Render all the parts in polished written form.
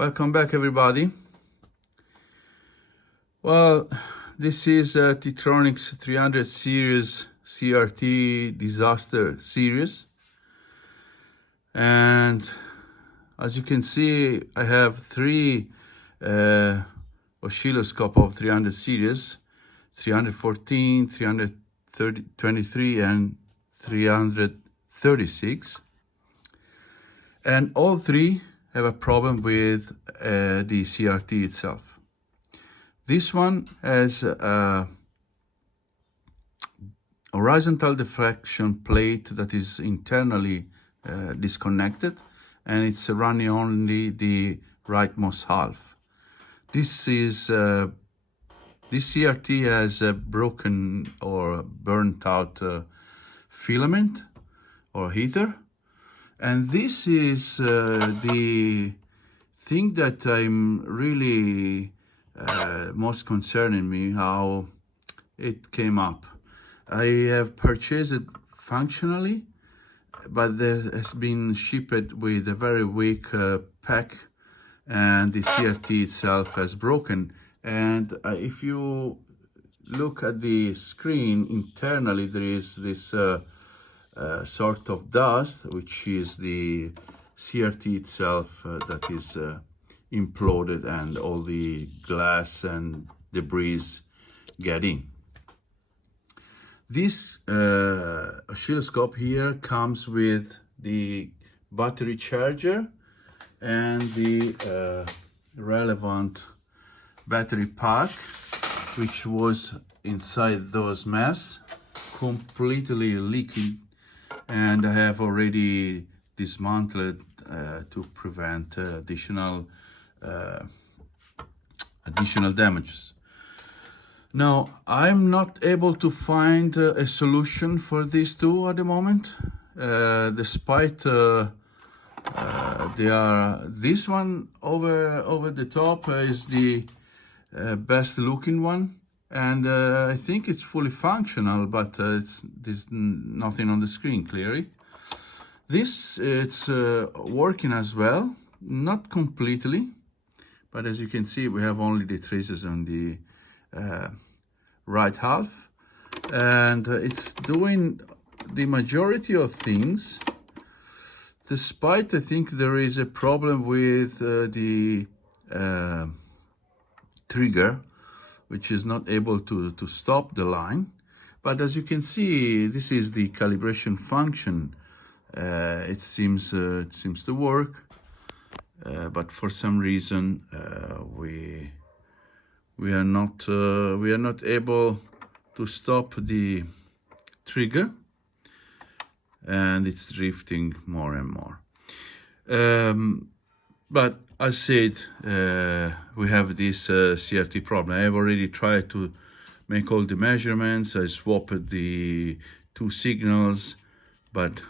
Welcome back, everybody. Well, this is a Tektronix 300 series CRT disaster series, and as you can see, I have three oscilloscope of 300 series: 314, 323, and 336, and all three have a problem with the CRT itself. This one has a horizontal deflection plate that is internally disconnected, and it's running only the rightmost half. This CRT has a broken or burnt out filament or heater, and this is the thing that I'm really most concerning me, how it came up. I have purchased it functionally, but there has been shipped with a very weak pack, and the CRT itself has broken. And if you look at the screen internally, there is this sort of dust, which is the CRT itself that is imploded, and all the glass and debris get in. This oscilloscope here comes with the battery charger and the relevant battery pack, which was inside those mess, completely leaking, and I have already dismantled to prevent additional damages. Now, I'm not able to find a solution for these two at the moment, despite this one over the top is the best looking one, and I think it's fully functional, but there's nothing on the screen clearly. It's working as well, not completely, but as you can see, we have only the traces on the right half, and it's doing the majority of things, despite I think there is a problem with the trigger, which is not able to stop the line. But as you can see, this is the calibration function. It seems to work, but for some reason we are not able to stop the trigger, and it's drifting more and more. But as said, we have this CRT problem. I have already tried to make all the measurements. I swapped the two signals, but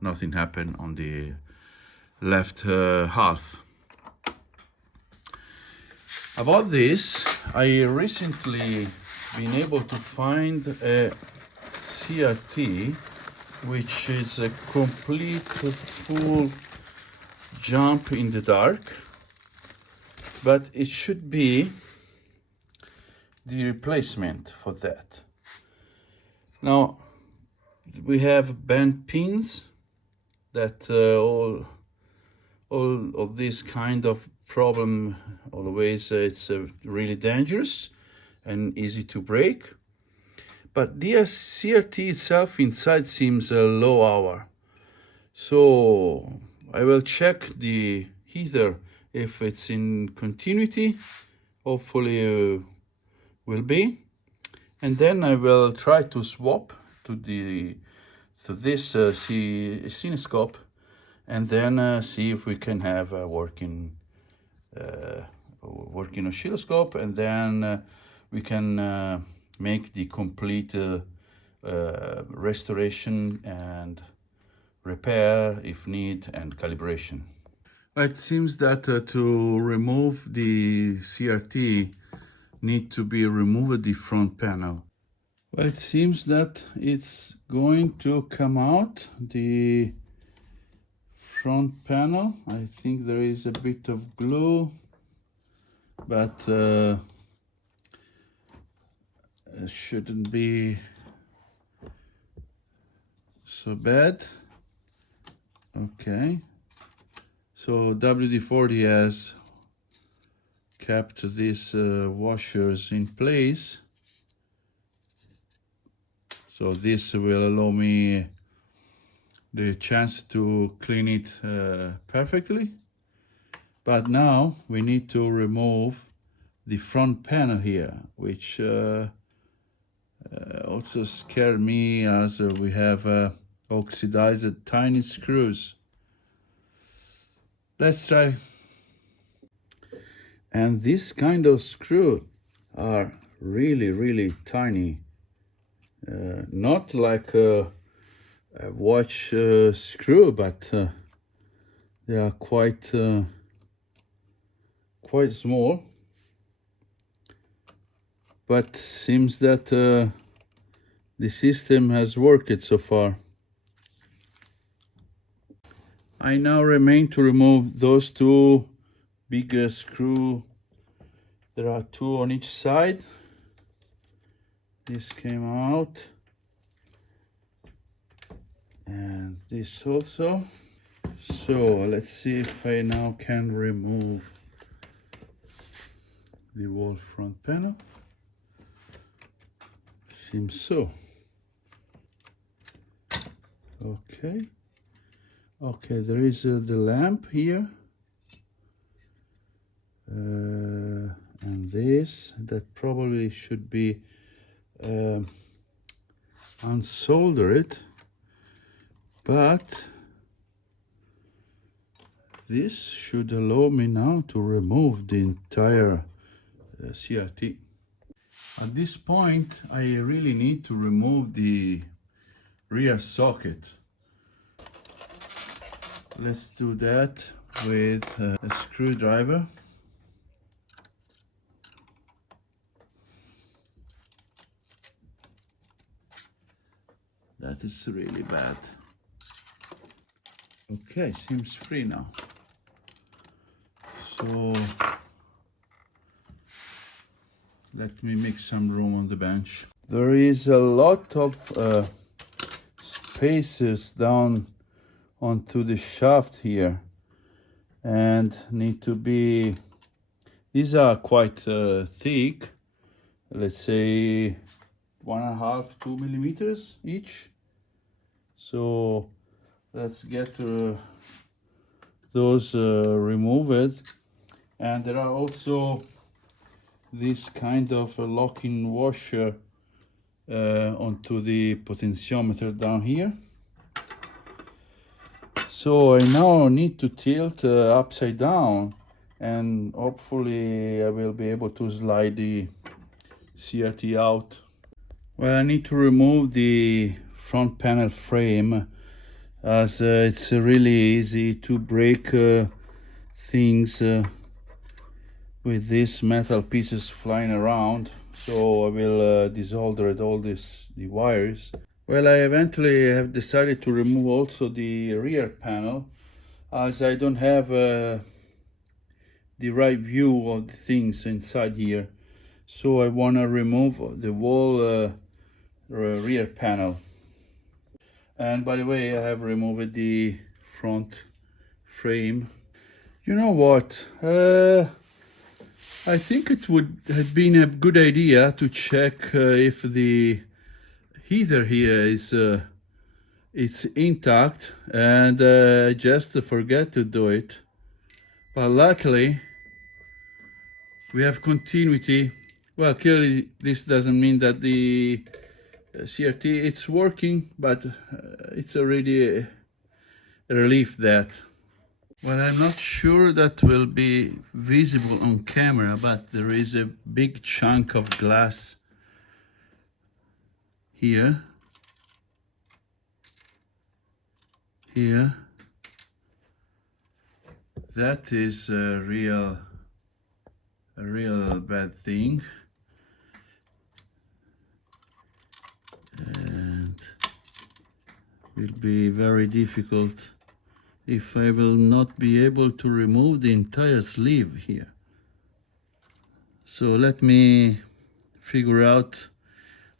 nothing happened on the left half. About this, I recently been able to find a CRT which is a complete full jump in the dark, but it should be the replacement for that. Now, we have bent pins that all of this kind of problem always it's really dangerous and easy to break. But the CRT itself inside seems low hour, so I will check the heater if it's in continuity. Hopefully will be, and then I will try to swap to this oscilloscope, and then see if we can have a working oscilloscope, and then we can make the complete restoration and repair if need, and calibration. It seems that to remove the CRT need to be removed the front panel. Well, it seems that it's going to come out. The front panel. I think there is a bit of glue, but it shouldn't be so bad. Okay, so WD-40 has kept these washers in place, so this will allow me the chance to clean it perfectly. But now we need to remove the front panel here, which also scared me, as we have oxidized tiny screws. Let's try. And this kind of screw are really tiny, not like a watch screw, but they are quite small. But seems that the system has worked so far. I now remain to remove those two bigger screws. There are two on each side. This came out, and this also. So let's see if I now can remove the whole front panel. Seems so. Okay. Okay, there is the lamp here. And this, that probably should be unsoldered, but this should allow me now to remove the entire CRT. At this point, I really need to remove the rear socket. Let's do that with a screwdriver. That is really bad. Okay, seems free now. So let me make some room on the bench. There is a lot of spaces down onto the shaft here, and need to be, these are quite thick, let's say 1.5 to 2 millimeters each. So let's get those removed. And there are also this kind of a locking washer onto the potentiometer down here. So I now need to tilt upside down, and hopefully I will be able to slide the CRT out. Well, I need to remove the front panel frame, as it's really easy to break things with these metal pieces flying around. So I will desolder all the wires. Well, I eventually have decided to remove also the rear panel, as I don't have the right view of the things inside here. So I want to remove the whole rear panel. And by the way, I have removed the front frame. You know what? I think it would have been a good idea to check if the heater here is it's intact, and I just forget to do it. But luckily we have continuity. Well, clearly this doesn't mean that the CRT it's working, but it's already a relief that. Well, I'm not sure that will be visible on camera, but there is a big chunk of glass here, that is a real bad thing, and will be very difficult if I will not be able to remove the entire sleeve here. So let me figure out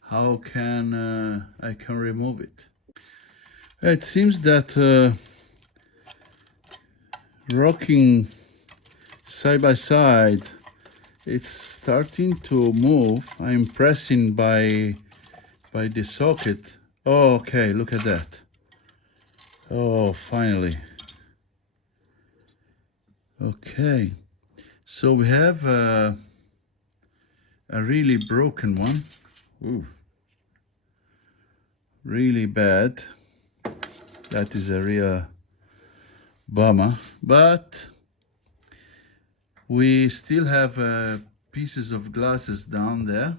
how can I can remove it. It seems that rocking side by side, it's starting to move. I'm pressing by the socket. Oh, okay, look at that. Oh, finally. Okay, so we have a really broken one. Ooh, really bad. That is a real bummer, but we still have pieces of glasses down there.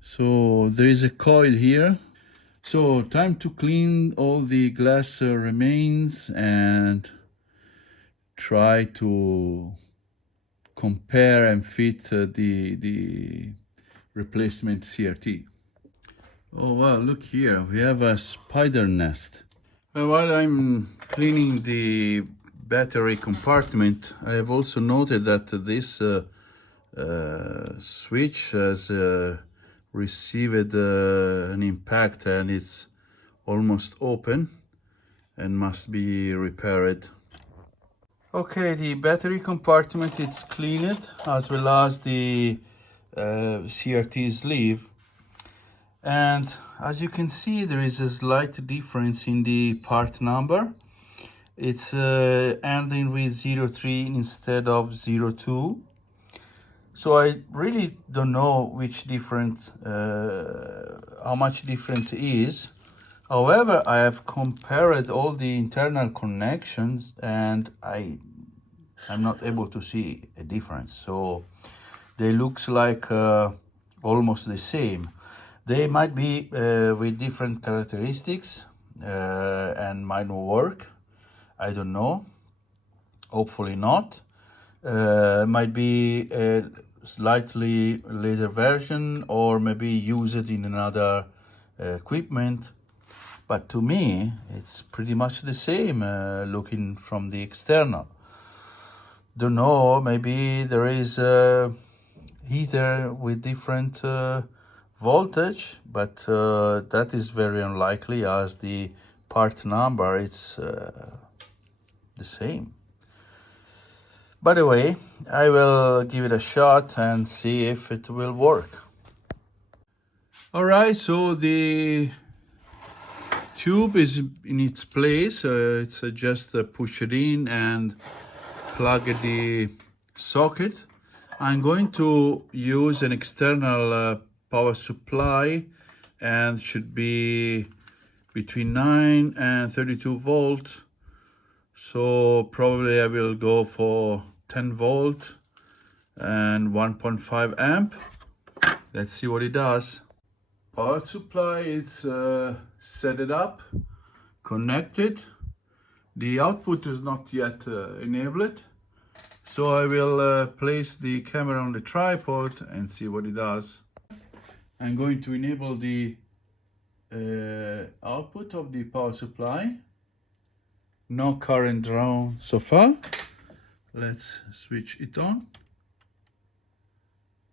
So there is a coil here. So time to clean all the glass remains and try to compare and fit the replacement CRT. Oh wow, look here, we have a spider nest. While I'm cleaning the battery compartment, I have also noted that this switch has received an impact and it's almost open and must be repaired. Okay, the battery compartment is cleaned as well as the CRT sleeve, and as you can see there is a slight difference in the part number. It's ending with 03 instead of 02. So I really don't know which different, how much different it is. However, I have compared all the internal connections and I'm not able to see a difference. So they looks like almost the same. They might be with different characteristics and might not work. I don't know. Hopefully not. Might be a slightly later version or maybe use it in another equipment. But to me, it's pretty much the same looking from the external. Don't know, maybe there is a heater with different voltage, but that is very unlikely as the part number it's the same. By the way, I will give it a shot and see if it will work. All right, so the tube is in its place. It's just push it in and plug the socket. I'm going to use an external power supply and should be between 9 and 32 volt. So probably I will go for 10 volt and 1.5 amp. Let's see what it does. Power supply, it's set it up, connected. The output is not yet enabled. So I will place the camera on the tripod and see what it does. I'm going to enable the output of the power supply. No current drawn so far. Let's switch it on.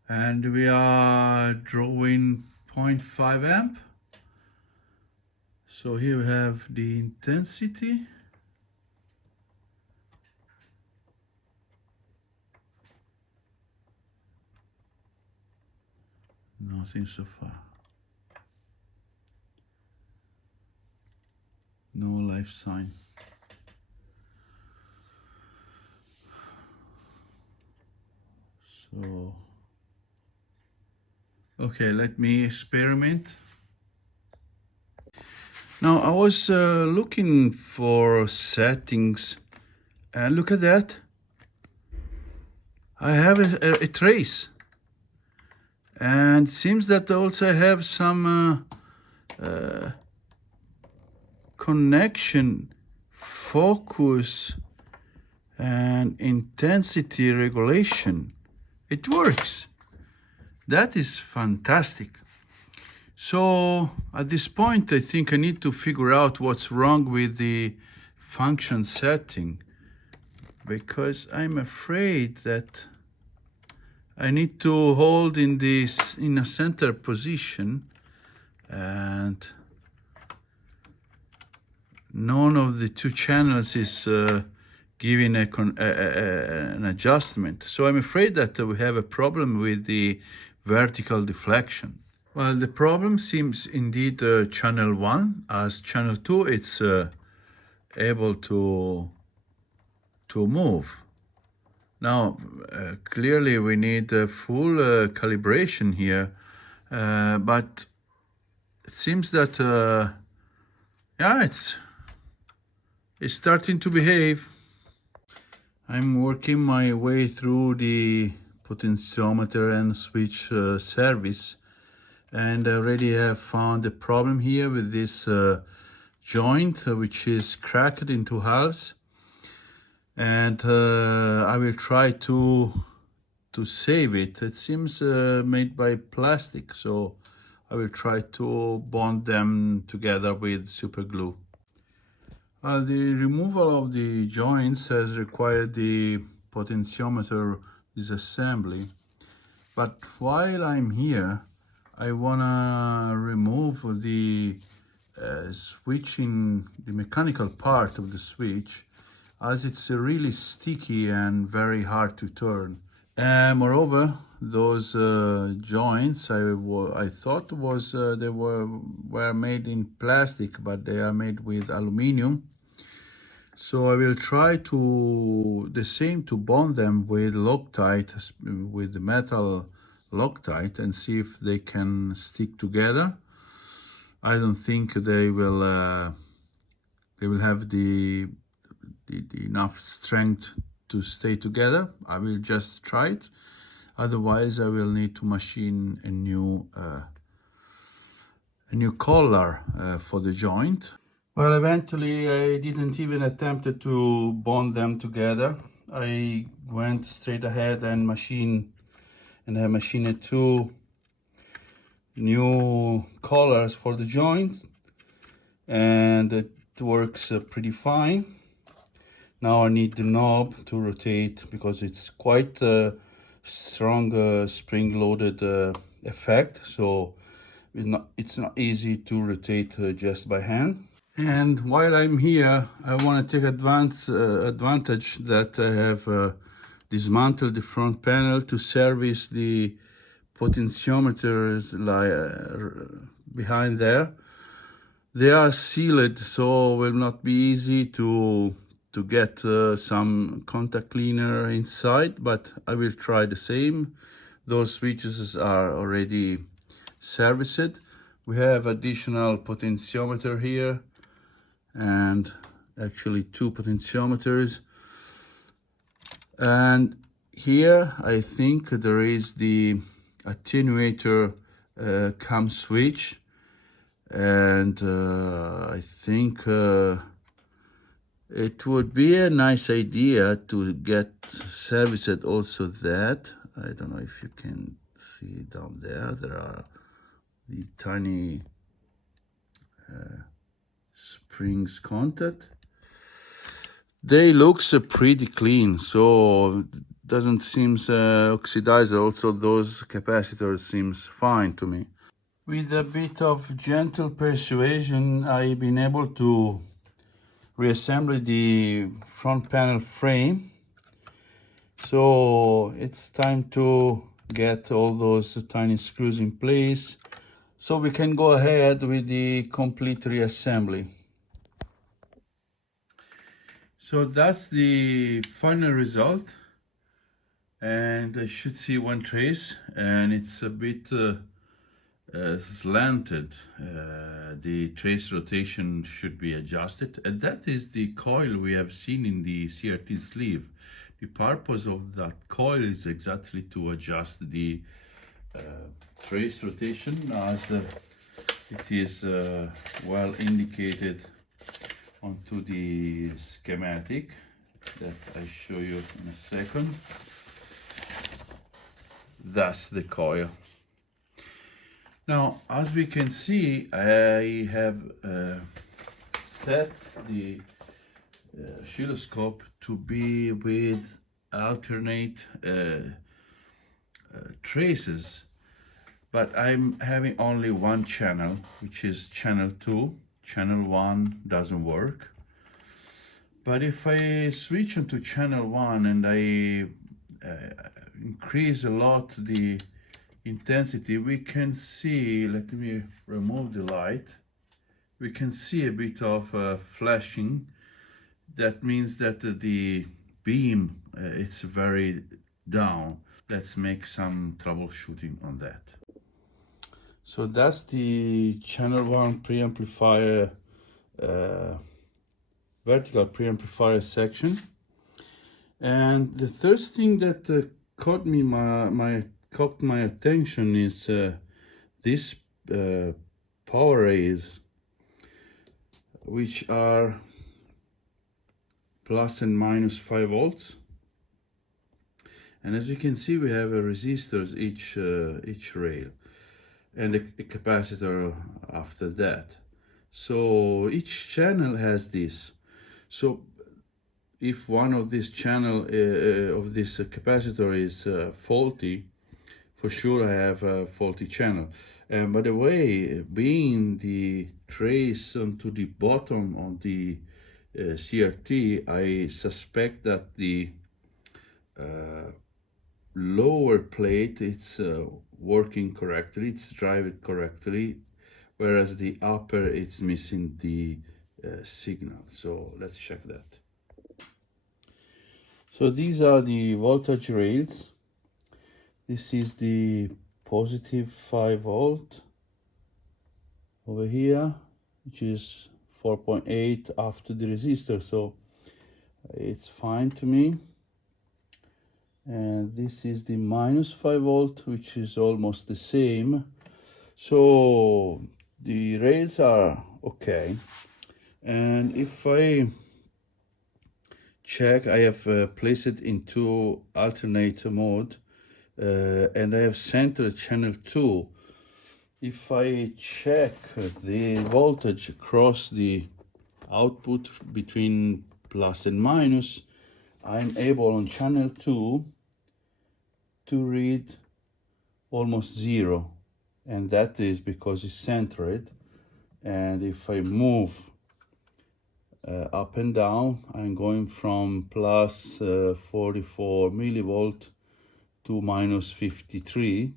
And we are drawing 0.5 amp. So here we have the intensity. Nothing so far. No life sign. So, okay, let me experiment. Now I was looking for settings and look at that. I have a trace. And it seems that I also have some connection, focus, and intensity regulation. It works. That is fantastic. So at this point, I think I need to figure out what's wrong with the function setting, because I'm afraid that I need to hold in a center position, and none of the two channels is giving an adjustment. So I'm afraid that we have a problem with the vertical deflection. Well, the problem seems indeed channel 1, as channel 2 it's able to move. Now, clearly we need a full calibration here, but it seems that yeah, it's starting to behave. I'm working my way through the potentiometer and switch service, and I already have found a problem here with this joint, which is cracked into halves, and I will try to save it. It seems made by plastic, so I will try to bond them together with super glue. The removal of the joints has required the potentiometer disassembly, but while I'm here, I wanna remove the switching, the mechanical part of the switch, as it's really sticky and very hard to turn. Moreover, those joints I thought they were made in plastic, but they are made with aluminum. So I will try to bond them with Loctite, with the metal Loctite, and see if they can stick together. I don't think they will have the enough strength to stay together. I will just try it. Otherwise, I will need to machine a new collar for the joint. Well, eventually I didn't even attempt to bond them together. I went straight ahead and I machined two new collars for the joint, and it works pretty fine. Now I need the knob to rotate, because it's quite a strong spring-loaded effect, so it's not easy to rotate just by hand. And while I'm here, I want to take advantage that I have dismantled the front panel to service the potentiometers behind there. They are sealed, so it will not be easy to get some contact cleaner inside, but I will try the same. Those switches are already serviced. We have additional potentiometer here, and actually two potentiometers, and here I think there is the attenuator cam switch, and I think it would be a nice idea to get serviced also that. I don't know if you can see down there, there are the tiny springs contact. They looks pretty clean, so doesn't seem oxidized. Also, those capacitors seems fine to me. With a bit of gentle persuasion, I've been able to reassemble the front panel frame. So it's time to get all those tiny screws in place, so we can go ahead with the complete reassembly. So that's the final result, and I should see one trace, and it's a bit slanted. The trace rotation should be adjusted, and that is the coil we have seen in the CRT sleeve. The purpose of that coil is exactly to adjust the trace rotation, as it is well indicated onto the schematic that I show you in a second. That's the coil. Now, as we can see, I have set the oscilloscope to be with alternate traces, but I'm having only one channel, which is channel 2. Channel 1 doesn't work. But if I switch onto channel 1 and I increase a lot the intensity, we can see, let me remove the light, we can see a bit of flashing. That means that the beam it's very down. Let's make some troubleshooting on that. So that's the channel 1 preamplifier, vertical preamplifier section. And the first thing that caught my attention is this power rails, which are plus and minus 5 volts. And as you can see, we have a resistors each rail, and a capacitor after that. So each channel has this. So if one of this channel of this capacitor is faulty, for sure I have a faulty channel. And by the way, being the trace onto the bottom of the CRT, I suspect that the lower plate it's working correctly, it's driving correctly, whereas the upper it's missing the signal. So let's check that. So these are the voltage rails. This is the positive 5 volt over here, which is 4.8 after the resistor, so it's fine to me. And this is the minus 5 volt, which is almost the same. So the rails are okay. And if I check, I have placed it into alternator mode, and I have centered channel 2. If I check the voltage across the output between plus and minus, I'm able on channel 2 to read almost 0, and that is because it's centered. And if I move up and down, I'm going from plus 44 millivolt to minus 53,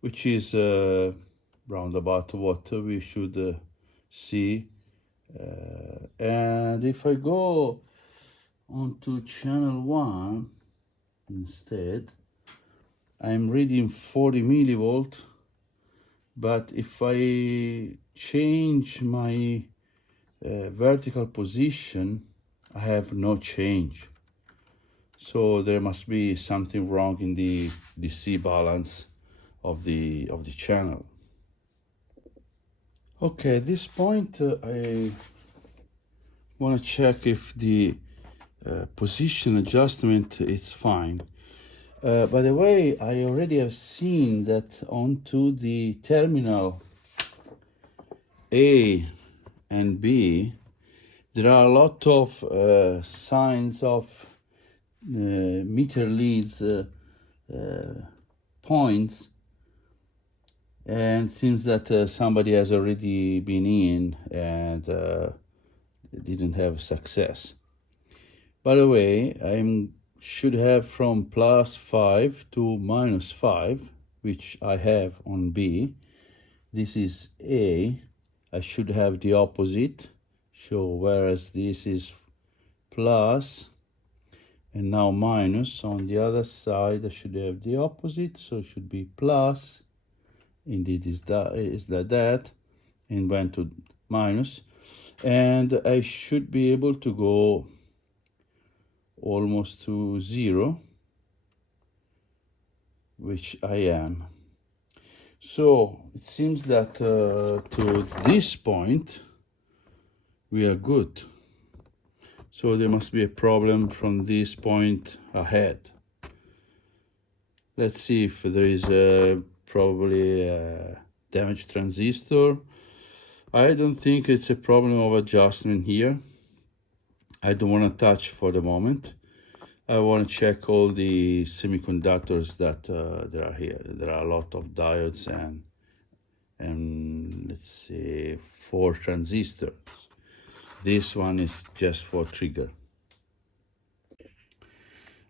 which is round about what we should see. And if I go onto channel 1 instead, I'm reading 40 millivolt, but if I change my vertical position, I have no change. So there must be something wrong in the DC balance of the channel. Okay, at this point I want to check if the position adjustment is fine. By the way, I already have seen that onto the terminal A and B, there are a lot of signs of meter leads points, and it seems that somebody has already been in and didn't have success. By the way, I should have from plus 5 to minus 5, which I have on B. This is A. I should have the opposite. So whereas this is plus and now minus, on the other side I should have the opposite. So it should be plus. Indeed is like that, and went to minus. And I should be able to go almost to 0, which I am. So it seems that to this point we are good. So there must be a problem from this point ahead. Let's see if there is probably damaged transistor. I don't think it's a problem of adjustment here. I don't want to touch for the moment. I want to check all the semiconductors that there are here. There are a lot of diodes and let's see, 4 transistors. This one is just for trigger.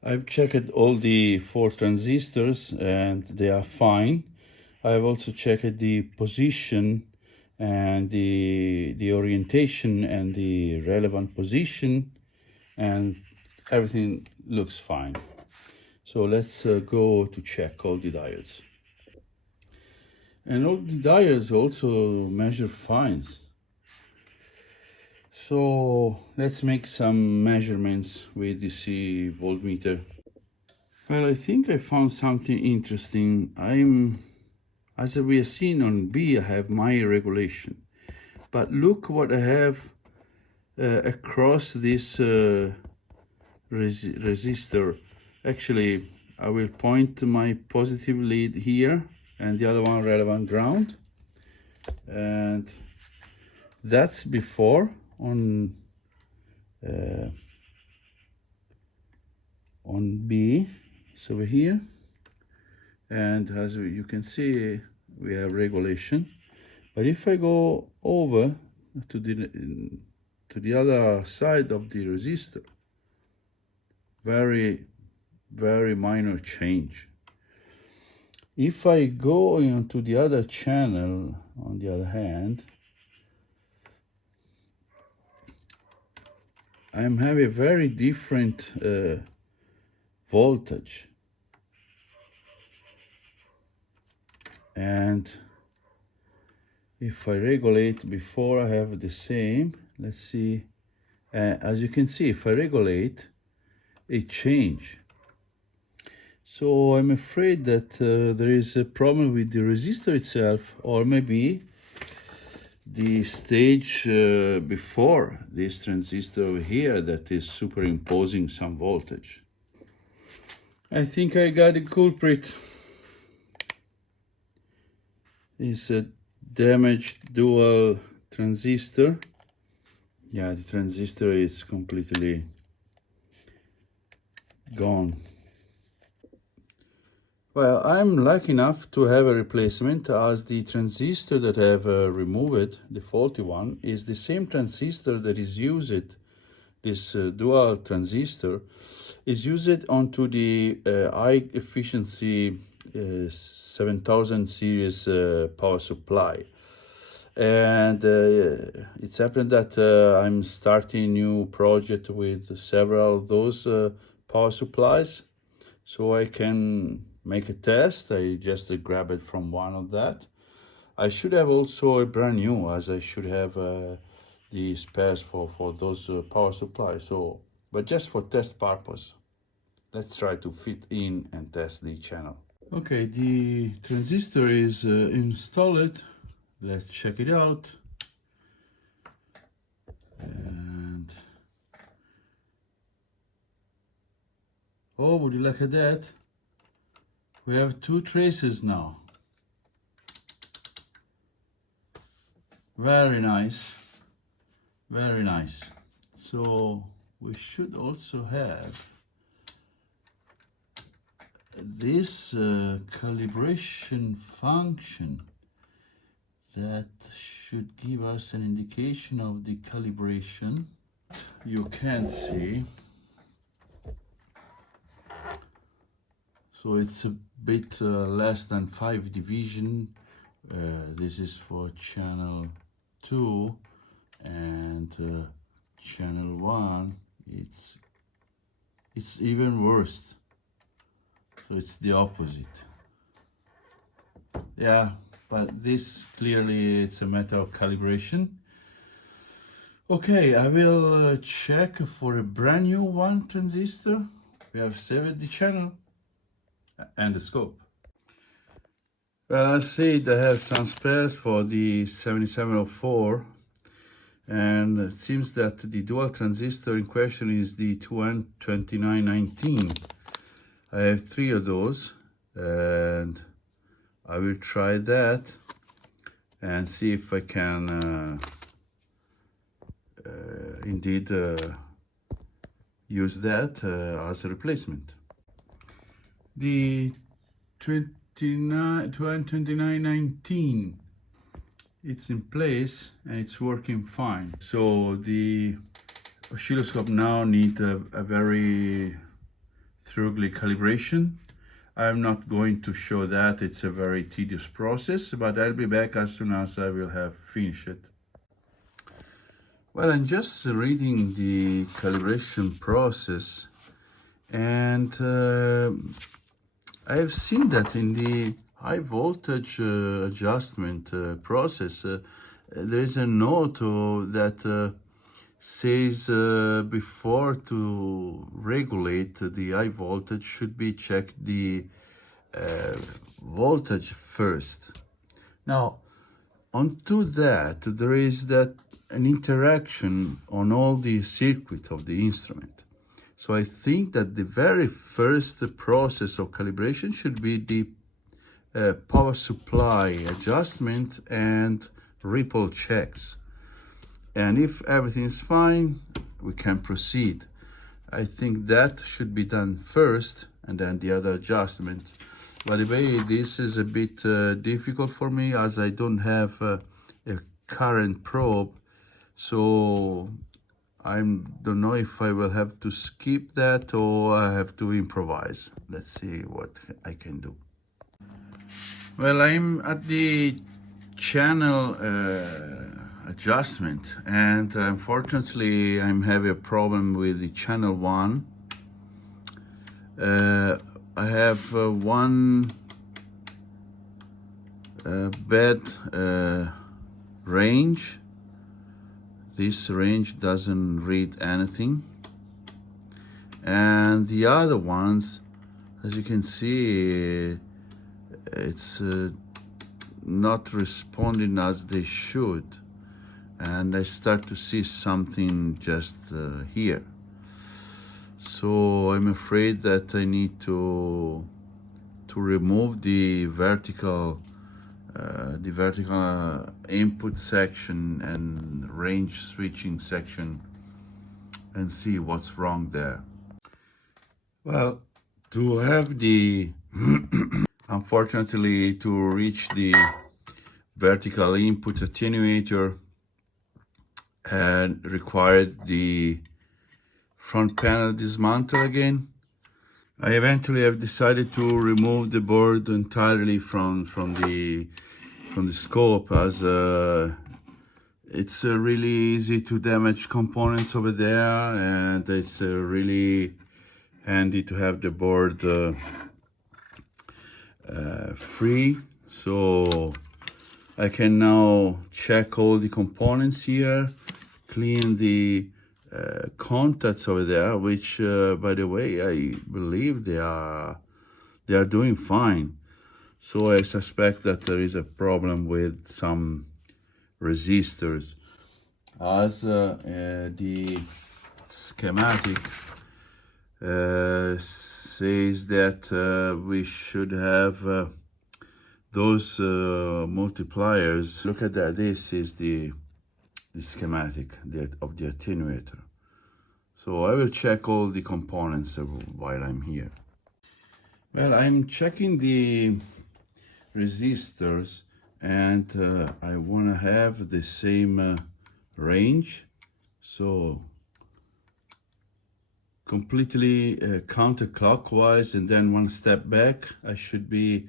I've checked all the 4 transistors and they are fine. I've also checked the position and the orientation and the relevant position, and everything looks fine. So let's go to check all the diodes. And all the diodes also measure fine. So let's make some measurements with the DC voltmeter. Well, I think I found something interesting. As we have seen on B, I have my regulation. But look what I have across this resistor. Actually, I will point to my positive lead here and the other one relevant ground. And that's before on B, so over here, and as you can see we have regulation. But if I go over to the other side of the resistor, very minor change. If I go into the other channel, on the other hand, I'm having a very different voltage, and if I regulate before, I have the same. Let's see, as you can see, if I regulate, it change. So I'm afraid that there is a problem with the resistor itself, or maybe the stage before this transistor over here that is superimposing some voltage. I think I got a culprit. It's a damaged dual transistor. Yeah, the transistor is completely gone. Well, I'm lucky enough to have a replacement, as the transistor that I have removed, the faulty one, is the same transistor that is used, this dual transistor, is used onto the high efficiency 7000 series power supply. And it's happened that I'm starting a new project with several of those power supplies, so I can make a test. I just grab it from one of that. I should have also a brand new, as I should have the spares for those power supplies. So, but just for test purpose, let's try to fit in and test the channel. Okay, the transistor is installed. Let's check it out. And oh, would you look at that? We have 2 traces now. Very nice, very nice. So we should also have this calibration function that should give us an indication of the calibration. You can't see, so it's a bit less than 5 division. This is for channel 2, and channel 1, it's even worse, so it's the opposite. Yeah, but this clearly it's a matter of calibration. Okay, I will check for a brand new one transistor. We have saved the channel and the scope. Well, I said I have some spares for the 7704, and it seems that the dual transistor in question is the 2N2919. I have 3 of those, and I will try that. and see if I can indeed use that as a replacement. The 2919, it's in place and it's working fine. So the oscilloscope now needs a very thoroughly calibration. I'm not going to show that, it's a very tedious process, but I'll be back as soon as I will have finished it. Well, I'm just reading the calibration process, and I've seen that in the high voltage adjustment process, there is a note that says before to regulate the high voltage should be checked the voltage first. Now, onto that, there is that an interaction on all the circuit of the instrument. So I think that the very first process of calibration should be the power supply adjustment and ripple checks. And if everything is fine, we can proceed. I think that should be done first and then the other adjustment. By the way, this is a bit difficult for me as I don't have a current probe. So I don't know if I will have to skip that or I have to improvise. Let's see what I can do. Well, I'm at the channel adjustment, and unfortunately I'm having a problem with the channel 1. I have one bad range. This range doesn't read anything, and the other ones, as you can see, it's not responding as they should, and I start to see something just here. So I'm afraid that I need to remove the vertical input section and range switching section and see what's wrong there. Well, to have the unfortunately, to reach the vertical input attenuator and required the front panel dismantle again. I eventually have decided to remove the board entirely from the scope, as it's really easy to damage components over there, and it's really handy to have the board free. So I can now check all the components here, clean the contacts over there, which by the way, I believe they are doing fine. So I suspect that there is a problem with some resistors, as the schematic says that we should have those multipliers. Look at that. This is the schematic of the attenuator. So I will check all the components while I'm here. Well, I'm checking the resistors, and I want to have the same range. So completely counterclockwise, and then one step back. I should be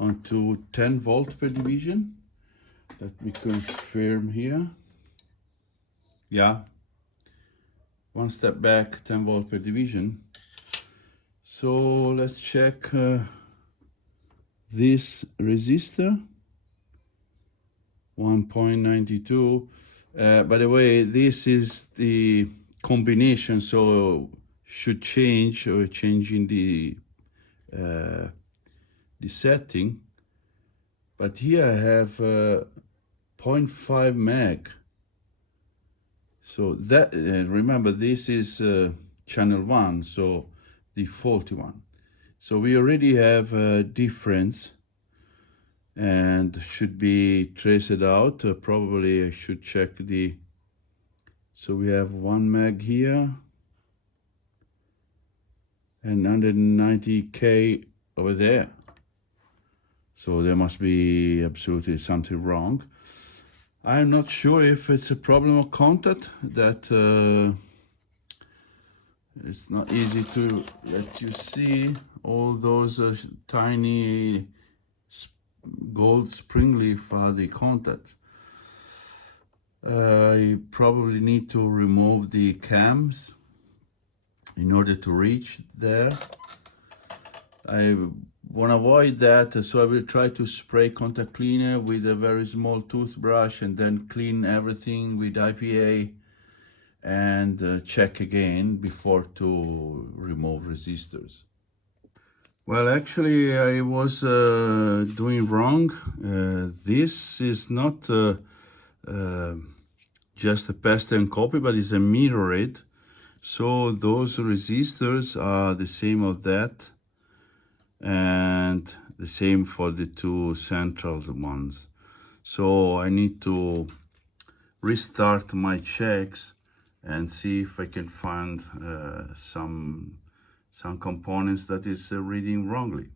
onto 10 volt per division. Let me confirm here. Yeah, one step back, 10 volt per division. So let's check this resistor, 1.92. By the way, this is the combination, so should change or changing the setting. But here I have 0.5 meg. So that remember, this is channel 1, so the faulty one. So we already have a difference and should be traced out. Probably I should check the, so we have 1 meg here and 190K over there. So there must be absolutely something wrong. I'm not sure if it's a problem of contact, that it's not easy to let you see all those tiny gold spring leaf are the contacts. You probably need to remove the cams in order to reach there. I want to avoid that, so I will try to spray contact cleaner with a very small toothbrush and then clean everything with IPA and check again before to remove resistors. Well, actually I was doing wrong. This is not just a paste and copy, but it's a mirrored. So those resistors are the same of that, and the same for the two central ones. So I need to restart my checks and see if I can find some components that is reading wrongly.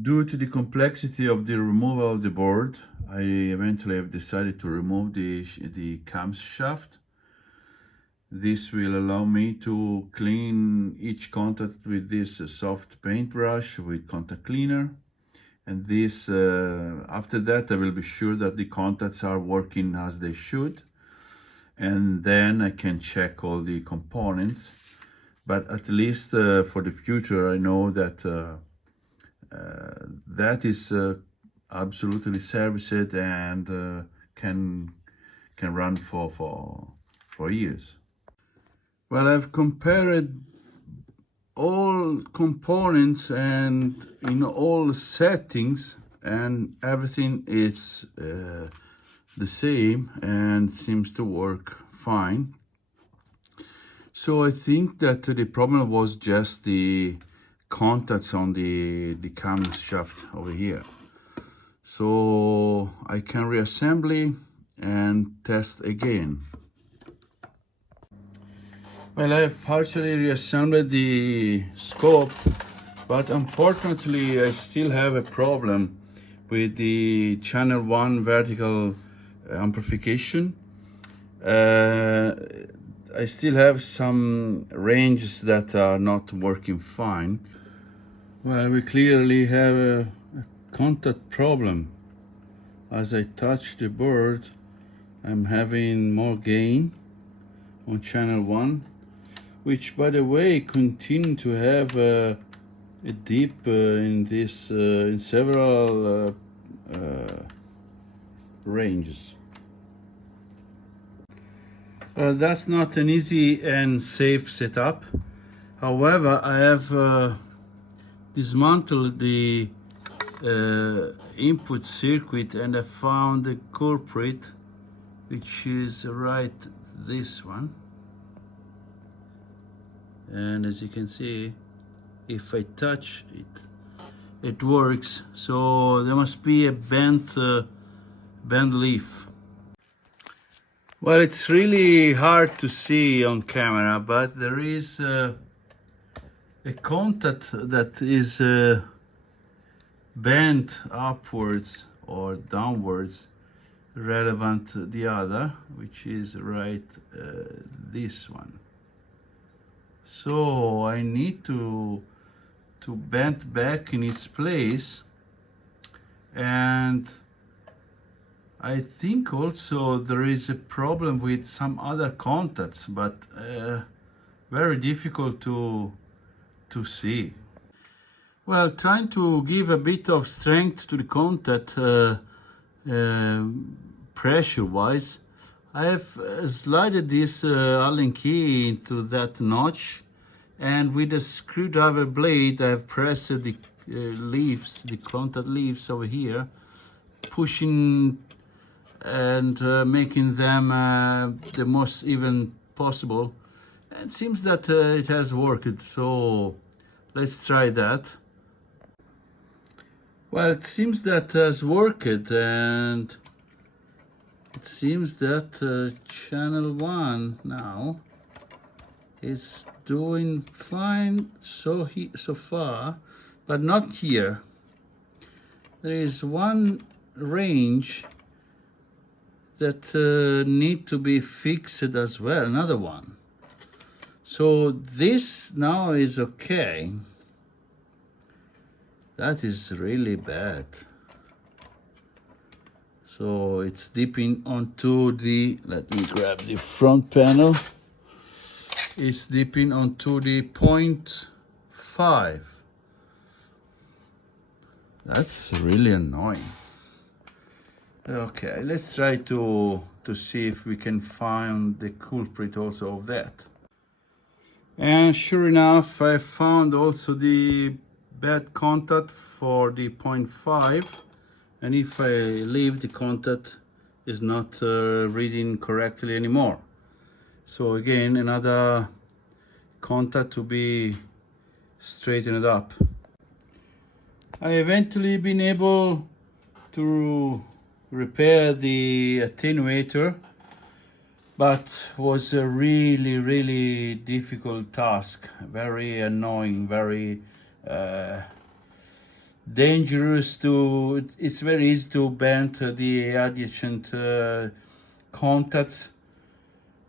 Due to the complexity of the removal of the board, I eventually have decided to remove the camshaft. This will allow me to clean each contact with this soft paintbrush with contact cleaner. And this, after that, I will be sure that the contacts are working as they should. And then I can check all the components. But at least for the future, I know that that is absolutely serviced and can run for years. Well, I've compared all components and in all settings, and everything is the same and seems to work fine. So I think that the problem was just the contacts on the camshaft over here. So I can reassemble and test again. Well, I have partially reassembled the scope, but unfortunately I still have a problem with the channel 1 vertical amplification. I still have some ranges that are not working fine. Well, we clearly have a contact problem. As I touch the board, I'm having more gain on channel 1, which, by the way, continue to have a dip in this in several ranges. That's not an easy and safe setup. However, I have dismantled the input circuit, and I found the culprit, which is right this one. And as you can see, if I touch it, it works. So there must be a bent leaf. Well, it's really hard to see on camera, but there is a contact that is bent upwards or downwards, relevant to the other, which is right this one. So I need to bend back in its place, and I think also there is a problem with some other contacts, but very difficult to see. Well, trying to give a bit of strength to the contact pressure-wise, I have slided this Allen key into that notch, and with a screwdriver blade I have pressed the leaves, the contact leaves over here, pushing and making them the most even possible. And it seems that it has worked, so let's try that. Well, it seems that has worked, and it seems that channel 1 now is doing fine so far, but not here. There is one range that need to be fixed as well, another one. So this now is okay. That is really bad. So it's dipping onto the, let me grab the front panel. It's dipping onto the 0.5. That's really annoying. Okay, let's try to see if we can find the culprit also of that. And sure enough, I found also the bad contact for the 0.5, and if I leave, the contact is not reading correctly anymore. So again, another contact to be straightened up. I eventually been able to repair the attenuator, but was a really difficult task, very annoying, very dangerous to, it's very easy to bend the adjacent contacts,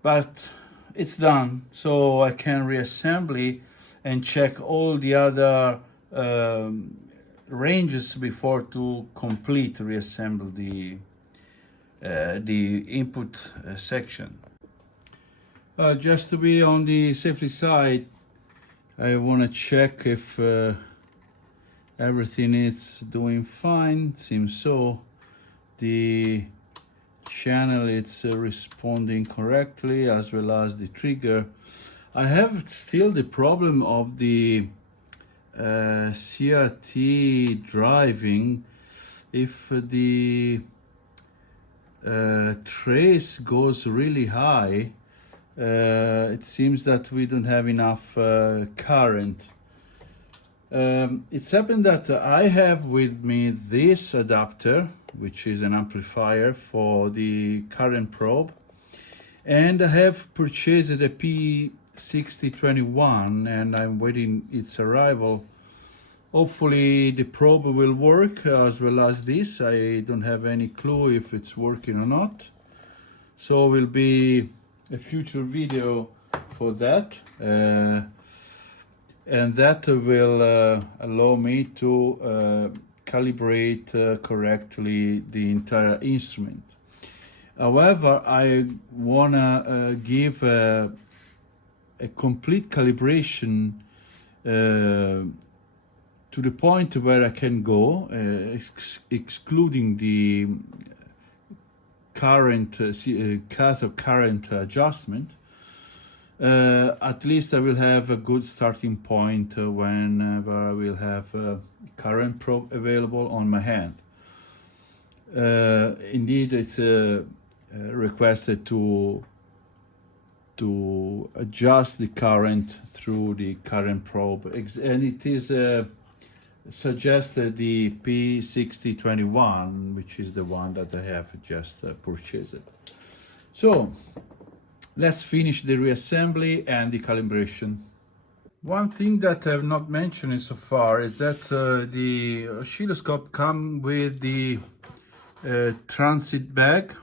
but it's done, so I can reassemble and check all the other ranges before to complete reassemble the input section. Just to be on the safety side, I want to check if everything is doing fine. Seems so. The channel is responding correctly, as well as the trigger. I have still the problem of the CRT driving. If the trace goes really high, it seems that we don't have enough current. It's happened that I have with me this adapter, which is an amplifier for the current probe, and I have purchased a P6021 and I'm waiting its arrival. Hopefully the probe will work as well as this. I don't have any clue if it's working or not, so will be a future video for that, and that will allow me to calibrate correctly the entire instrument. However, I wanna give a complete calibration to the point where I can go, excluding the current cathode current adjustment. At least I will have a good starting point whenever I will have a current probe available on my hand. Indeed, it's requested to adjust the current through the current probe, and it is suggested the P6021, which is the one that I have just purchased. So let's finish the reassembly and the calibration. One thing that I have not mentioned so far is that the oscilloscope comes with the transit bag,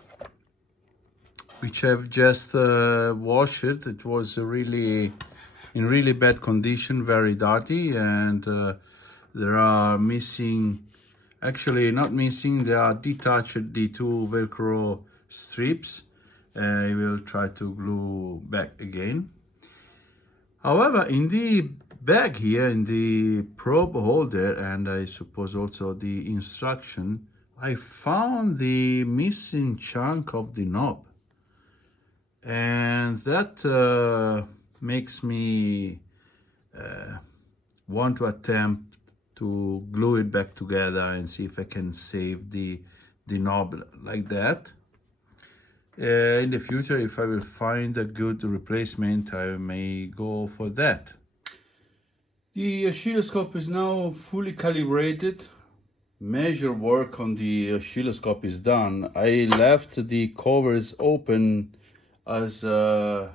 which I've just washed. It was really in really bad condition, very dirty, and there are missing, actually not missing, they are detached, the two Velcro strips. I will try to glue back again. However, in the bag here, in the probe holder, and I suppose also the instruction, I found the missing chunk of the knob. And that makes me want to attempt to glue it back together and see if I can save the knob like that. In the future, if I will find a good replacement, I may go for that. The oscilloscope is now fully calibrated. major work on the oscilloscope is done. I left the covers open as I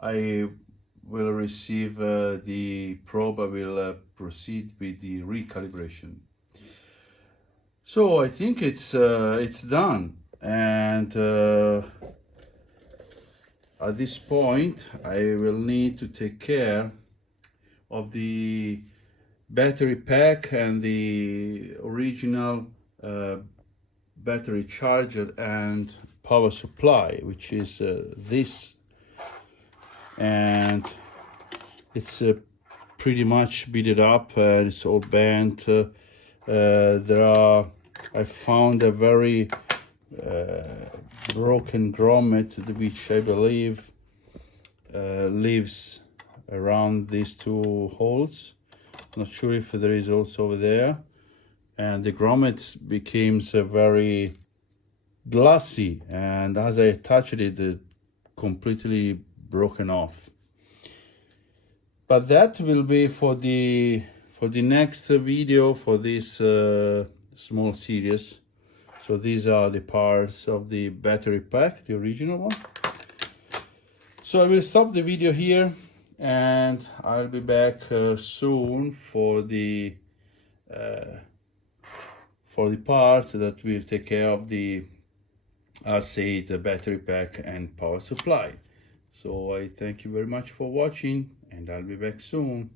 will receive the probe. I will proceed with the recalibration. So I think it's done, and at this point I will need to take care of the battery pack and the original battery charger and power supply, which is this, and it's pretty much beat up, it's all bent. I found a very broken grommet, which I believe lives around these two holes. Not sure if there is also over there, and the grommet becomes very glassy, and as I touched it, it completely broken off. But that will be for the next video for this small series. So these are the parts of the battery pack, the original one. So I will stop the video here, and I'll be back soon for the part that will take care of the, as said, the battery pack and power supply. So I thank you very much for watching, and I'll be back soon.